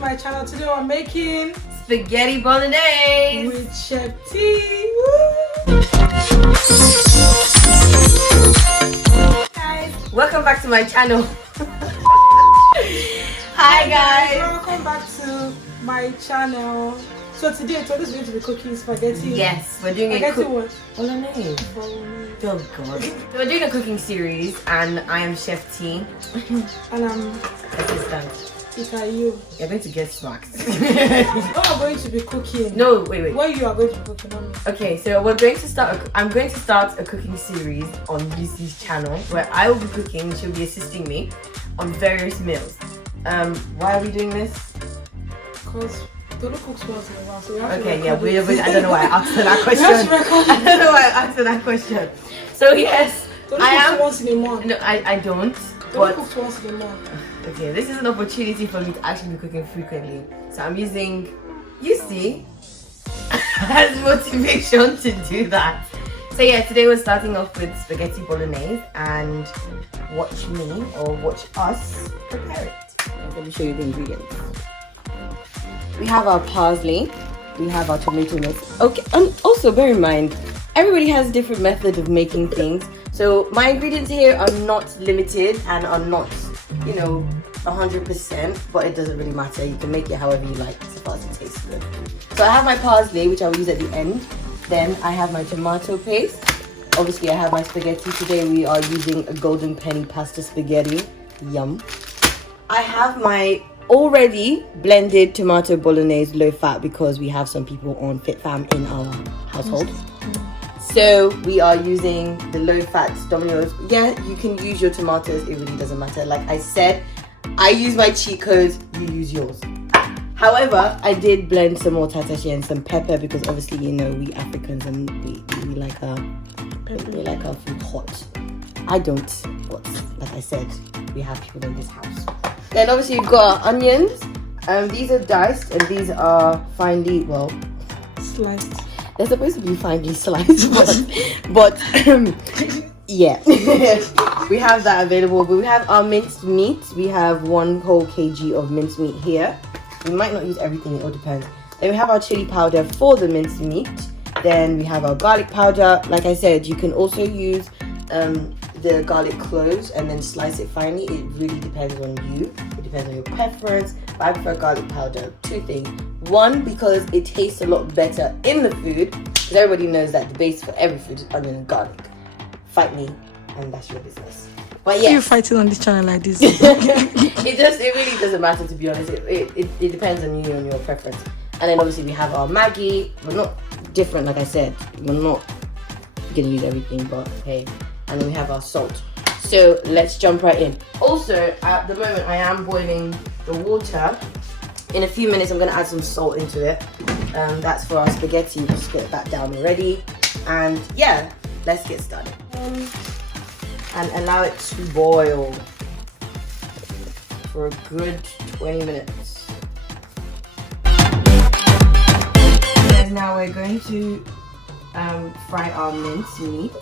to my channel. Today we're making spaghetti bolognese with Chef T. Guys, welcome back to my channel. Hi guys, welcome back to my channel. So today Tolu is going to be cooking spaghetti. Yes, we're doing spaghetti what? Bolognese. Oh god. So we're doing a cooking series and I am Chef T. And I'm assistant. Ike-onu. You're going to get smacked. What am going to be cooking? No, wait. What you are going to be cooking on me? Okay, so we're going to start. I'm going to start a cooking series on Lucy's channel where I will be cooking. She'll be assisting me on various meals. Why are we doing this? Because Tolu cooks once in a while, so we have to okay, yeah, it. I don't know why I asked her that question. I don't know why I asked her that question. So yes, Tolu cooks once in a month. No, I don't. Tolu cooks once in a month. Okay, this is an opportunity for me to actually be cooking frequently. So I'm using BristlesByUcee as motivation to do that. So yeah, today we're starting off with spaghetti bolognese and watch me or watch us prepare it. Let me show you the ingredients. We have our parsley, we have our tomato mix. Okay, and also bear in mind, everybody has a different method of making things. So my ingredients here are not limited and are not, 100%, but it doesn't really matter. You can make it however you like, as far as it tastes good. So I have my parsley, which I will use at the end. Then I have my tomato paste. Obviously, I have my spaghetti. Today we are using a golden penny pasta spaghetti. Yum. I have my already blended tomato bolognese low fat because we have some people on Fit Fam in our household. So we are using the low fat Domino's. Yeah, you can use your tomatoes, it really doesn't matter. Like I said, I use my cheat codes, you use yours. However, I did blend some more tatashi and some pepper because obviously, we Africans and we like our food hot. I don't, but like I said, we have people in this house. Then obviously we've got our onions. These are diced and these are finely, sliced. They're supposed to be finely sliced, but yeah. We have that available. But we have our minced meat. We have 1 whole kg of minced meat here. We might not use everything, it all depends. Then we have our chili powder for the minced meat. Then we have our garlic powder. Like I said, you can also use the garlic cloves and then slice it finely. It really depends on you. It depends on your preference. But I prefer garlic powder. 2 things. 1, because it tastes a lot better in the food. Because everybody knows that the base for every food is onion and garlic. Fight me, and that's your business. But yeah, Why are you fighting on this channel like this? it really doesn't matter, to be honest. It depends on you and your preference. And then obviously we have our Maggi. We're not different, like I said. We're not gonna use everything, but hey. And then we have our salt. So let's jump right in. Also, at the moment I am boiling the water. In a few minutes I'm gonna add some salt into it. That's for our spaghetti. Just get that down already. And yeah, let's get started. And allow it to boil for a good 20 minutes. And now we're going to fry our minced meat.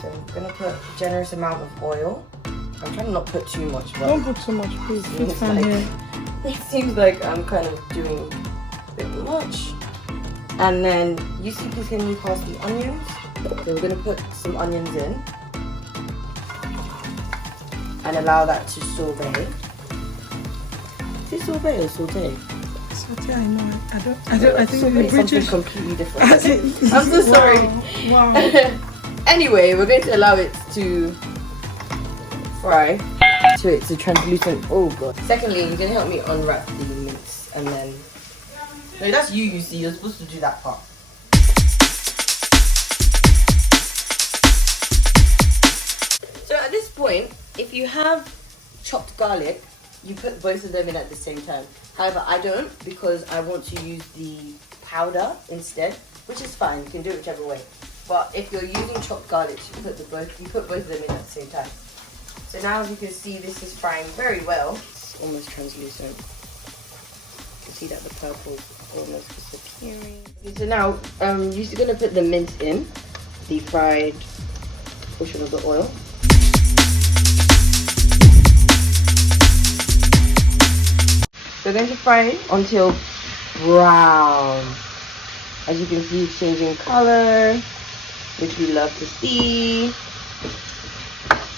So I'm gonna put a generous amount of oil. I'm trying to not put too much, but don't put too much, please. It seems like I'm kind of doing a bit much. And then you see, please can you pass the onions? So we're gonna put some onions in and allow that to saute. Is it saute or saute? Saute, I know. I think saute is British something completely different. I'm so sorry. Wow. Anyway, we're going to allow it to fry to it's a translucent. Oh god. Secondly, you're gonna help me unwrap the mince and then. No, that's you see. You're supposed to do that part. So at this point, if you have chopped garlic, you put both of them in at the same time. However, I don't because I want to use the powder instead, which is fine. You can do it whichever way. But if you're using chopped garlic, you put both of them in at the same time. So now, as you can see, this is frying very well. It's almost translucent. You can see that the purple is almost disappearing. Okay, so now, you're going to put the mince in, the fried portion of the oil. So we're going to fry it until brown. As you can see, it's changing color, which we love to see.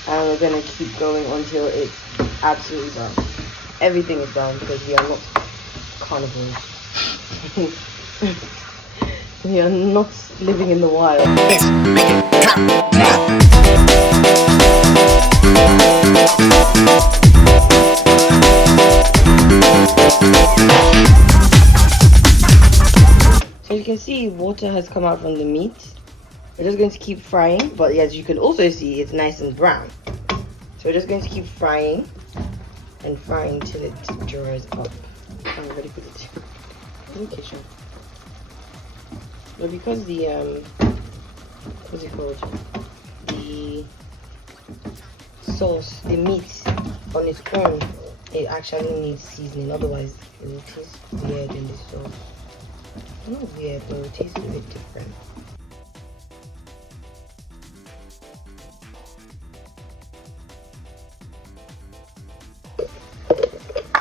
And we're going to keep going until it's absolutely done. Everything is done because we are not carnivores. We are not living in the wild. So you can see water has come out from the meat. We're just going to keep frying, but as you can also see, it's nice and brown. So we're just going to keep frying and frying till it dries up. I'm ready for it. In the kitchen. But because the what's it called? The sauce, the meat on its own, it actually needs seasoning. Otherwise, it will taste weird in the sauce. Not weird, but it will taste a bit different.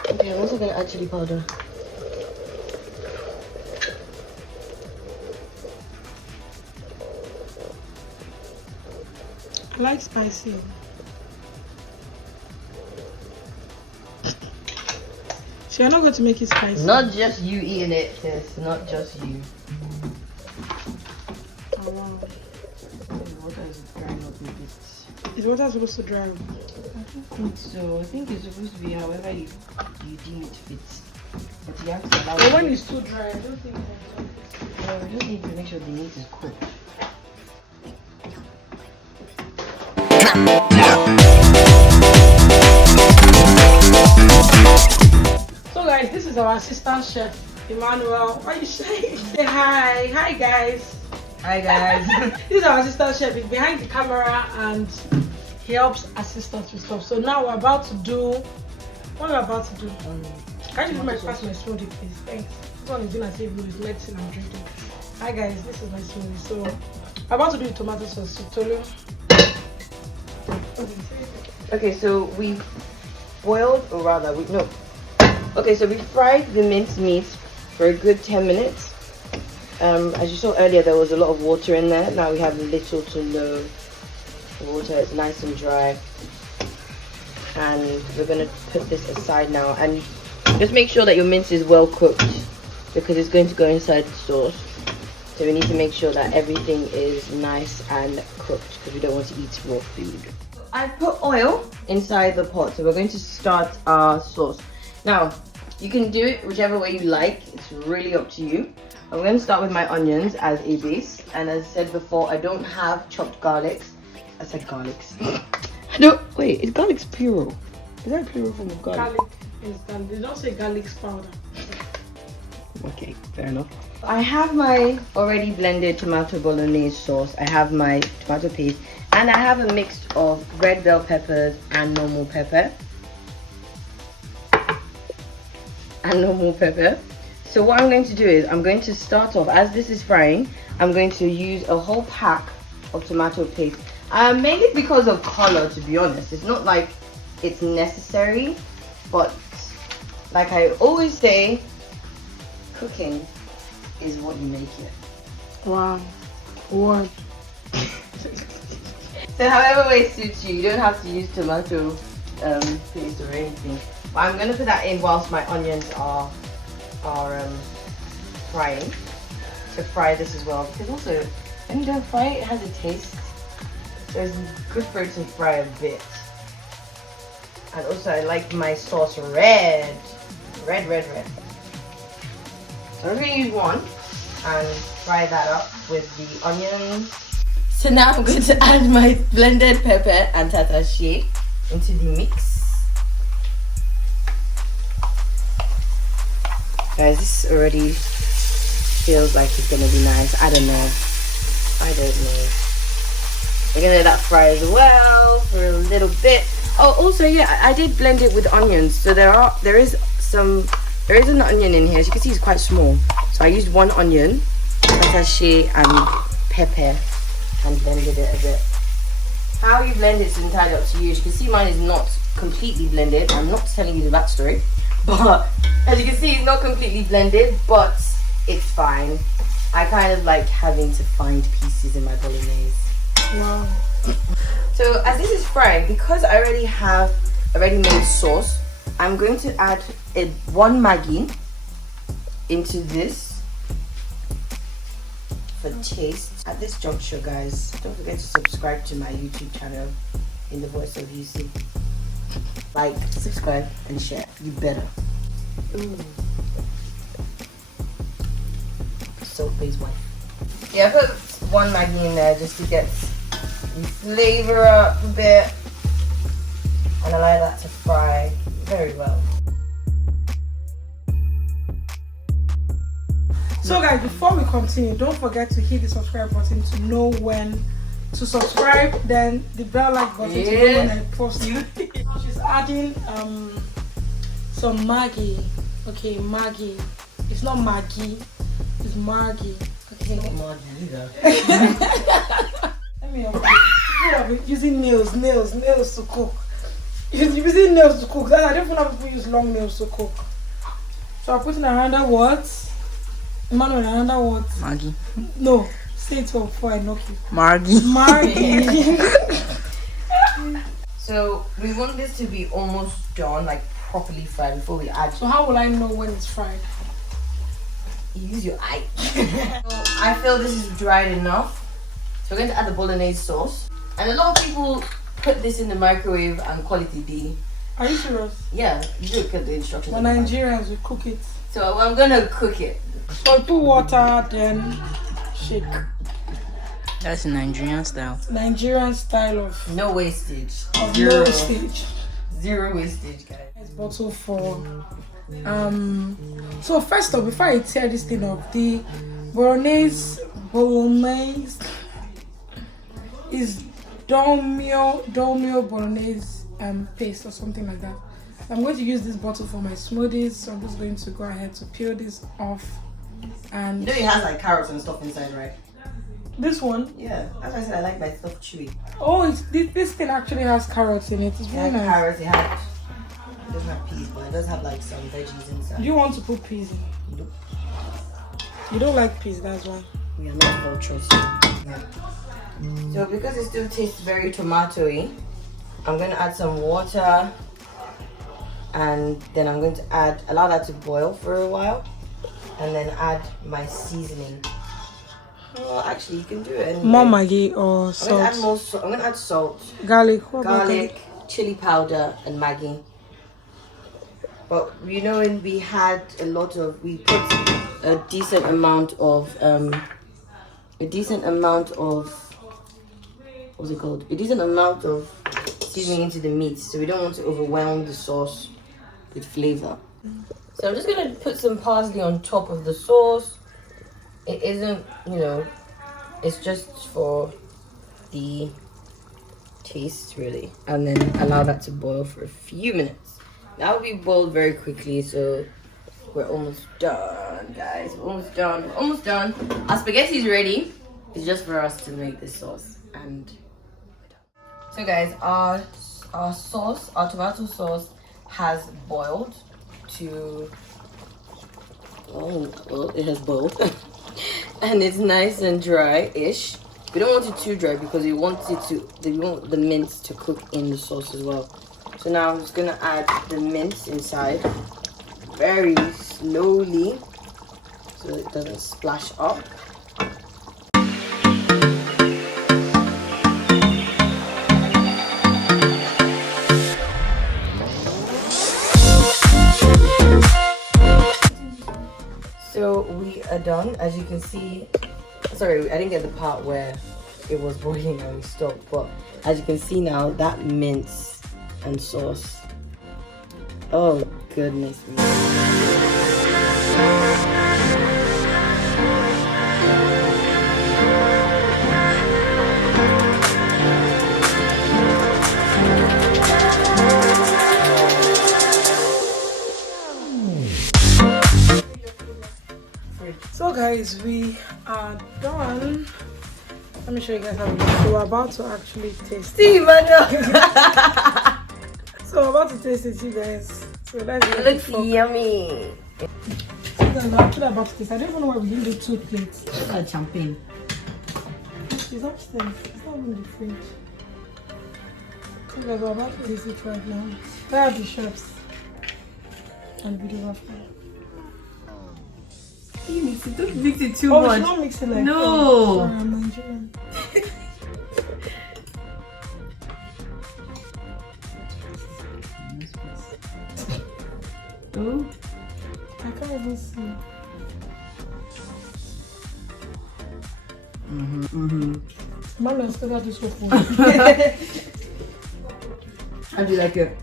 Okay, I'm also gonna add chili powder. I like spicy. So you're not going to make it spicy? Not just you eating it, sis. Not just you. Oh wow. Water is drying up with it. Is water supposed to dry up? I don't think so. I think it's supposed to be however you deem it fits. But you have to allow But when it's too dry, I don't think it's. No, we just need to make sure the meat is cooked. So guys, this is our assistant chef, Emmanuel. What are you saying? Say hi. Hi guys. Hi guys. This is our assistant chef. He's behind the camera and he helps assist us with stuff. So now we're about to do, what are we about to do? Can you do my smoothie please? Thanks. This one is doing as if with medicine I'm drinking. Hi guys, this is my smoothie. So we're about to do the tomato sauce. So Tolu. Okay, so we boiled, or rather, Okay, so we fried the minced meat for a good 10 minutes. As you saw earlier, there was a lot of water in there. Now we have little to no water. It's nice and dry. And we're going to put this aside now. And just make sure that your mince is well cooked because it's going to go inside the sauce. So we need to make sure that everything is nice and cooked because we don't want to eat raw food. I put oil inside the pot, so we're going to start our sauce. Now, you can do it whichever way you like. It's really up to you. I'm going to start with my onions as a base. And as I said before, I don't have chopped garlics. I said garlics. Wait, is garlic's plural? Is that a plural form of garlic? Garlic is garlic. They don't say garlic powder. Okay, fair enough. I have my already blended tomato bolognese sauce. I have my tomato paste. And I have a mix of red bell peppers and normal pepper. So what I'm going to do is I'm going to start off, as this is frying, I'm going to use a whole pack of tomato paste. Mainly because of color, to be honest. It's not like it's necessary, but like I always say, cooking is what you make it. Wow. What? So however way suits you, you don't have to use tomato paste or anything. But I'm going to put that in whilst my onions are frying. To fry this as well, because also when you don't fry it, it has a taste. So it's good for it to fry a bit. And also I like my sauce red. So I'm just going to use one and fry that up with the onions. So now I'm going to add my blended pepper and tatashe into the mix. Guys, this already feels like it's going to be nice. I don't know. We're going to let that fry as well for a little bit. Oh, also, yeah, I did blend it with onions. So there is an onion in here. As you can see, it's quite small. So I used one onion, tatashe and pepper, and blended it a bit. How you blend it is entirely up to you. As you can see, mine is not completely blended. I'm not telling you the backstory, but As you can see, it's not completely blended, but it's fine. I kind of like having to find pieces in my bolognese. Wow. So as this is fried, because I already have a ready-made sauce, I'm going to add one Maggi into this for taste. At this juncture, guys, don't forget to subscribe to my YouTube channel in the voice of UC. Like, subscribe, and share. You better. Ooh. So please, one. Yeah, I put one Maggi in there just to get the flavor up a bit, and allow that to fry very well. So guys, before we continue, don't forget to hit the subscribe button to know when to subscribe, then the bell like button to know when I post. She's adding some Maggi. Okay, Maggi. It's not Maggi, it's Maggi. Okay. It's not Maggi either. Let me help you. People have been using nails to cook. You're using nails to cook. I don't know how people use long nails to cook. So I'm putting another what? Emmanuel, another what? Maggi. No, say it before I knock you. Maggi. So we want this to be almost done, like properly fried before we add. So how will I know when it's fried? You use your eye. So I feel this is dried enough. So we're going to add the bolognese sauce. And a lot of people put this in the microwave and call it a day. Are you serious? Yeah, you look at the instructions. When Nigerians, we cook it. So I'm going to cook it. So put water, then shake. That's Nigerian style. Nigerian style of No wastage. no wastage. Zero wastage, guys. It's bottle for so first off, before I tear this thing up, the bolognese is dolmio bolognese paste or something like that. So I'm going to use this bottle for my smoothies, so I'm just going to go ahead to peel this off. And You know it has like carrots and stuff inside, right? this one, Yeah, that's why I said I like my stuff chewy. oh, this thing actually has carrots in it. It's It really has nice. carrots, it doesn't have peas, but it does have like some veggies inside. Do you want to put peas in? Nope. You don't like peas, that's why. We are not vultures. Yeah. So because it still tastes very tomatoey, I'm going to add some water, and then I'm going to allow that to boil for a while, and then add my seasoning. Oh, actually, you can do it anyway. More Maggi or I'm salt? going to add more salt. I'm going to add salt, Garlic. What about garlic, chili powder, and Maggi. But you know, when we put a decent amount of what's it called? A decent amount of seasoning into the meat, so we don't want to overwhelm the sauce with flavor. So I'm just gonna put some parsley on top of the sauce. It isn't, it's just for the taste really, and then allow that to boil for a few minutes. That will be boiled very quickly, so we're almost done, guys. We're almost done. Our spaghetti is ready. It's just for us to make this sauce, and we're done. So guys, our tomato sauce has boiled to, it has boiled. And it's nice and dry-ish. We don't want it too dry because we want the mince to cook in the sauce as well. So now I'm just gonna add the mince inside very slowly so it doesn't splash up. So we are done. As you can see, sorry, I didn't get the part where it was boiling and we stopped, but as you can see now, that mince and sauce, oh goodness me. So guys, we are done. Let me show you guys how it looks. So we're about to actually taste it. See, Manuel. So we're about to taste it, you guys. So that's It looks yummy. After about this, I don't even know why we didn't do 2 plates. Champagne. It's upstairs. It's not in the fridge. So guys, we're about to taste it right now. Where are the chefs? And video after. You mix it. Don't mix it too Oh, much. we should not mix it like No. that. Sorry, I'm Nigerian. Oh. I can't even see. Mama is better this way for How do you like it?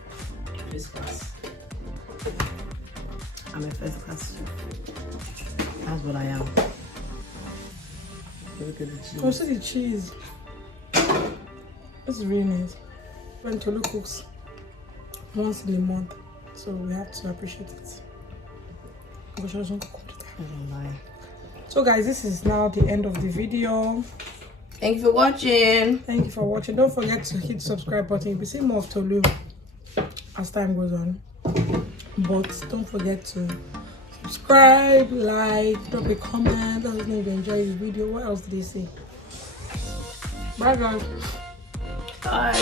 First class. I'm a first class chef. That's what I am. Look at the cheese. Oh, see the cheese. This is really nice. When Tolu cooks once in a month, so we have to appreciate it. But she doesn't cook all the time. I don't lie. So guys, this is now the end of the video. Thank you for watching. Thank you for watching. Don't forget to hit the subscribe button. You'll be seeing more of Tolu as time goes on. But don't forget to subscribe, like, drop a comment. Let us know if you enjoy the video. What else did they say? Bye guys. Bye.